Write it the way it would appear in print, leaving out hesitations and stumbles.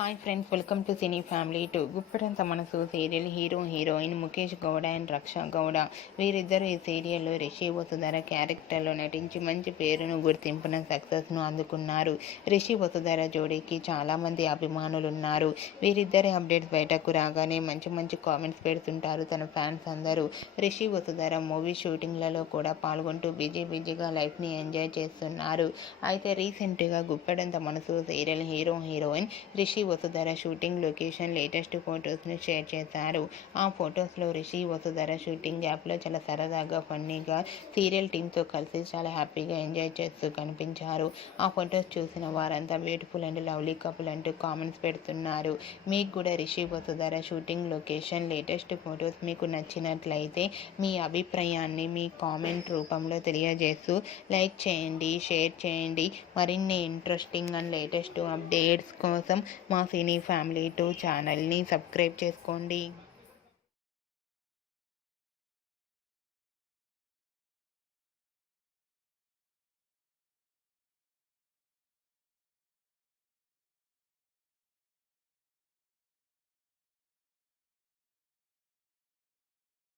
Hi friends, welcome to cine family two. Guppedantha Manasu serial heroine Mukesh Gowda and Raksha Gowda వీరిద్దరూ ఈ సీరియల్లో రిషి వసుధర క్యారెక్టర్లో నటించి మంచి పేరును గుర్తింపున సక్సెస్ను అందుకున్నారు. రిషి వసుధర జోడీకి చాలామంది అభిమానులు ఉన్నారు. వీరిద్దరి అప్డేట్స్ బయటకు రాగానే మంచి కామెంట్స్ పెడుతుంటారు తన ఫ్యాన్స్ అందరూ. రిషి వసుధర మూవీ షూటింగ్లలో కూడా పాల్గొంటూ బిజీగా లైఫ్ని ఎంజాయ్ చేస్తున్నారు. అయితే రీసెంట్గా Guppedantha Manasu serial heroine Rishi Vasudhara shooting location latest ఫొటోస్ను షేర్ చేశారు. ఆ ఫొటోస్లో రిషి వసుధర షూటింగ్ యాప్లో చాలా సరదాగా ఫన్నీగా సీరియల్ టీంతో కలిసి చాలా హ్యాపీగా ఎంజాయ్ చేస్తూ కనిపించారు. ఆ ఫొటోస్ చూసిన వారంతా బ్యూటిఫుల్ అండ్ లవ్లీ కపుల్ అంటూ కామెంట్స్ పెడుతున్నారు. మీకు కూడా Rishi Vasudhara shooting location latest photos మీకు నచ్చినట్లయితే మీ అభిప్రాయాన్ని మీ కామెంట్ రూపంలో తెలియజేస్తూ లైక్ చేయండి, షేర్ చేయండి. మరిన్ని ఇంట్రెస్టింగ్ అండ్ లేటెస్ట్ అప్డేట్స్ కోసం మా సినీ ఫ్యామిలీ 2 ఛానల్ని సబ్స్క్రైబ్ చేసుకోండి.